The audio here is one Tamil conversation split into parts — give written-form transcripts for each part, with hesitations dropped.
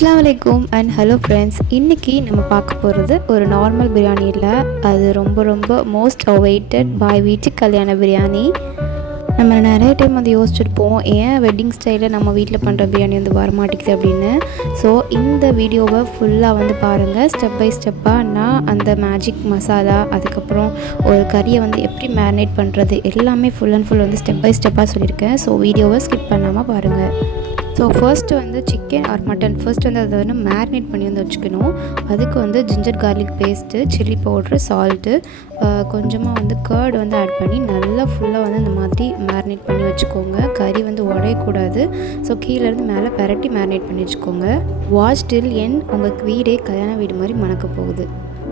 அஸ்ஸலாமு அலைக்கும் அண்ட் ஹலோ ஃப்ரெண்ட்ஸ். இன்றைக்கி நம்ம பார்க்க போகிறது ஒரு நார்மல் பிரியாணி இல்லை, அது ரொம்ப ரொம்ப மோஸ்ட் அவைட்டட் பாய் வீட்டு கல்யாண பிரியாணி. நம்ம நிறைய டைம் வந்து யோசிச்சுருப்போம், ஏன் வெட்டிங் ஸ்டைலில் நம்ம வீட்டில் பண்ணுற பிரியாணி வந்து வரமாட்டேங்குது அப்படின்னு. ஸோ இந்த வீடியோவை ஃபுல்லாக வந்து பாருங்கள். ஸ்டெப் பை ஸ்டெப்பாக நான் அந்த மேஜிக் மசாலா, அதுக்கப்புறம் ஒரு கறியை வந்து எப்படி மேரினேட் பண்ணுறது எல்லாமே ஃபுல் அண்ட் ஃபுல் வந்து ஸ்டெப் பை ஸ்டெப்பாக சொல்லியிருக்கேன். ஸோ வீடியோவை ஸ்கிப் பண்ணாமல் பாருங்கள். ஸோ ஃபர்ஸ்ட்டு வந்து சிக்கன் ஆர் மட்டன் ஃபர்ஸ்ட் வந்து அதை வந்து மேரினேட் பண்ணி வந்து வச்சுக்கணும். அதுக்கு வந்து ginger garlic paste, chilli powder, salt, கொஞ்சமாக வந்து கர்டு வந்து ஆட் பண்ணி நல்லா ஃபுல்லாக வந்து இந்த மாதிரி மேரினேட் பண்ணி வச்சுக்கோங்க. கறி வந்து உடையக்கூடாது. ஸோ கீழேருந்து மேலே பரட்டி மேரினேட் பண்ணி வச்சுக்கோங்க. வாஷ் டில் எண்ட் உங்கள் வீடே கல்யாண வீடு மாதிரி மணக்க போகுது.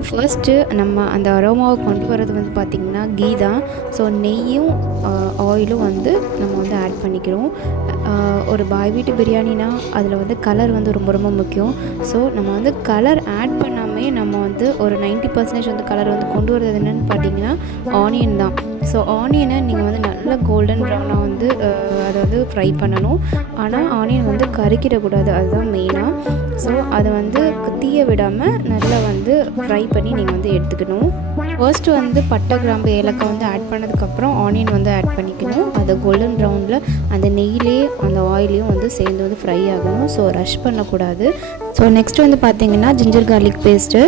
ஃபர்ஸ்ட்டு நம்ம அந்த அரோமாவை கொண்டு வரது வந்து பார்த்திங்கன்னா கீ தான். ஸோ நெய்யும் ஆயிலும் வந்து நம்ம வந்து ஆட் பண்ணிக்கிறோம். ஒரு பாய் வீட்டு பிரியாணினா அதில் வந்து கலர் வந்து ரொம்ப ரொம்ப முக்கியம். ஸோ நம்ம வந்து கலர் ஆட் பண்ணாமே நம்ம வந்து ஒரு 90% வந்து கலர் வந்து கொண்டு வரது என்னென்னு பார்த்திங்கன்னா ஆனியன் தான். ஸோ ஆனியனை நீங்கள் வந்து நல்லா கோல்டன் ப்ரௌனாக வந்து அதை வந்து ஃப்ரை பண்ணணும். ஆனால் ஆனியன் வந்து கருக்கிடக்கூடாது, அதுதான் மெயினாக. ஸோ அதை வந்து தீய விடாமல் நல்லா வந்து ஃப்ரை பண்ணி நீங்கள் வந்து எடுத்துக்கணும். ஃபர்ஸ்ட்டு வந்து பட்டை, கிராம்பு, ஏலக்காய் வந்து ஆட் பண்ணதுக்கப்புறம் ஆனியன் வந்து ஆட் பண்ணிக்கணும். அது கோல்டன் ப்ரௌனில் அந்த நெய்யிலே அந்த ஆயிலையும் வந்து சேர்ந்து வந்து ஃப்ரை ஆகணும். ஸோ ரஷ் பண்ணக்கூடாது. ஸோ நெக்ஸ்ட் வந்து பார்த்திங்கன்னா ginger garlic paste.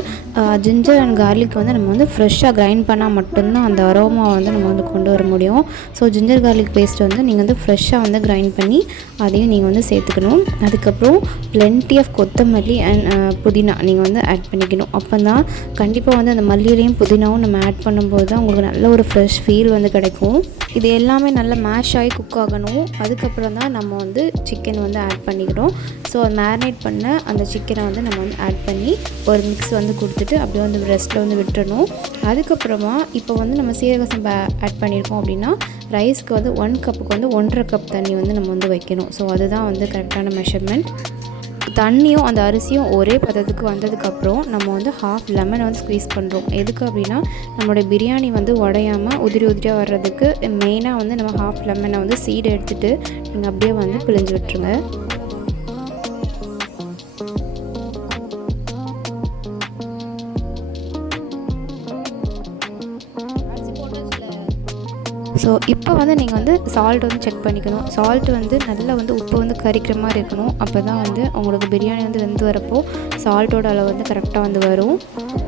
Ginger and garlic வந்து நம்ம வந்து ஃப்ரெஷ்ஷாக கிரைண்ட் பண்ணால் மட்டும்தான் அந்த அரோமாவை வந்து நம்ம வந்து கொண்டு வர முடியும். ஸோ ஜிஞ்சர் கார்லிக் பேஸ்ட் வந்து நீங்கள் வந்து ஃப்ரெஷ்ஷாக வந்து கிரைண்ட் பண்ணி அதையும் நீங்கள் வந்து சேர்த்துக்கணும். அதுக்கப்புறம் பிளென்டி ஆஃப் கொத்தமல்லி அண்ட் புதினா நீங்கள் வந்து ஆட் பண்ணிக்கணும். அப்போ தான் கண்டிப்பாக வந்து அந்த மல்லியிலையும் புதினாவும் நம்ம ஆட் பண்ணும்போது தான் உங்களுக்கு நல்ல ஒரு ஃப்ரெஷ் ஃபீல் வந்து கிடைக்கும். இது எல்லாமே நல்லா மேஷ் ஆகி குக் ஆகணும். அதுக்கப்புறம் தான் நம்ம வந்து சிக்கன் வந்து ஆட் பண்ணிக்கிறோம். ஸோ மேரினேட் பண்ண அந்த சிக்கனை வந்து நம்ம வந்து ஆட் பண்ணி ஒரு மிக்ஸ் வந்து கொடுத்துட்டு அப்படியே வந்து ரெஸ்ட்டில் வந்து விட்டுறணும். அதுக்கப்புறமா இப்போ வந்து நம்ம சீரக சம்பா ஆட் பண்ணியிருக்கோம் அப்படின்னா ரைஸ்க்கு வந்து 1 கப்புக்கு வந்து 1.5 கப் தண்ணி வந்து நம்ம வந்து வைக்கணும். ஸோ அதுதான் வந்து கரெக்டான மெஷர்மெண்ட். தண்ணியும் அந்த அரிசியும் ஒரே பதத்துக்கு வந்ததுக்கப்புறம் நம்ம வந்து ஹாஃப் லெமனை வந்து ஸ்க்வீஸ் பண்ணுறோம். எதுக்கு அப்படின்னா நம்மளுடைய பிரியாணி வந்து உடையாமல் உதிரி உதிரியாக வர்றதுக்கு மெயினாக வந்து நம்ம ஹாஃப் லெமனை வந்து சீடை எடுத்துகிட்டு நீங்கள் அப்படியே வந்து பிழிஞ்சு விட்டுருங்க. ஸோ இப்போ வந்து நீங்கள் வந்து சால்ட் வந்து செக் பண்ணிக்கணும். சால்ட்டு வந்து நல்லா வந்து உப்பு வந்து கரிக்கிற மாதிரி இருக்கணும். அப்போ தான் வந்து உங்களுக்கு பிரியாணி வந்து வெந்து வரப்போ சால்ட்டோட அளவு வந்து கரெக்டாக வந்து வரும்.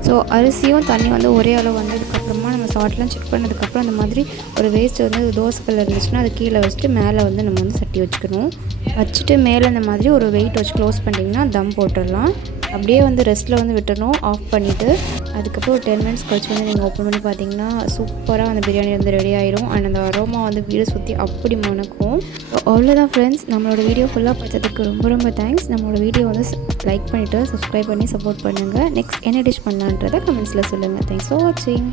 ஸோ அரிசியும் தண்ணி வந்து ஒரே அளவு வந்ததுக்கப்புறமா நம்ம சால்ட்லாம் செக் பண்ணதுக்கப்புறம் அந்த மாதிரி ஒரு வேஸ்ட்டு வந்து தோசைக்கல்ல இருந்துச்சுன்னா அது கீழே வச்சுட்டு மேலே வந்து நம்ம வந்து சட்டி வச்சுக்கணும். வச்சுட்டு மேலே இந்த மாதிரி ஒரு வெயிட் வச்சு க்ளோஸ் பண்ணிட்டிங்கன்னா தம் போட்டுடலாம். அப்படியே வந்து ரெஸ்ட்டில் வந்து விட்டுறணும் ஆஃப் பண்ணிவிட்டு. அதுக்கப்புறம் ஒரு 10 மினிட்ஸ் கழிச்சு வந்து நீங்கள் ஓப்பன் பண்ணி பார்த்தீங்கன்னா சூப்பராக அந்த பிரியாணி வந்து ரெடி ஆயிரும். அண்ட் அந்த அரோமா வந்து வீடை சுற்றி அப்படி மணக்கும். அவ்வளோதான் ஃப்ரெண்ட்ஸ், நம்மளோட வீடியோ ஃபுல்லாக பார்த்ததுக்கு ரொம்ப ரொம்ப தேங்க்ஸ். நம்மளோட வீடியோ வந்து லைக் பண்ணிவிட்டு சப்ஸ்கிரைப் பண்ணி சப்போர்ட் பண்ணுங்கள். நெக்ஸ்ட் என்ன டிஷ் பண்ணலான்றதை கமெண்ட்ஸில் சொல்லுங்கள். தேங்க்ஸ் ஃபார் வாட்சிங்.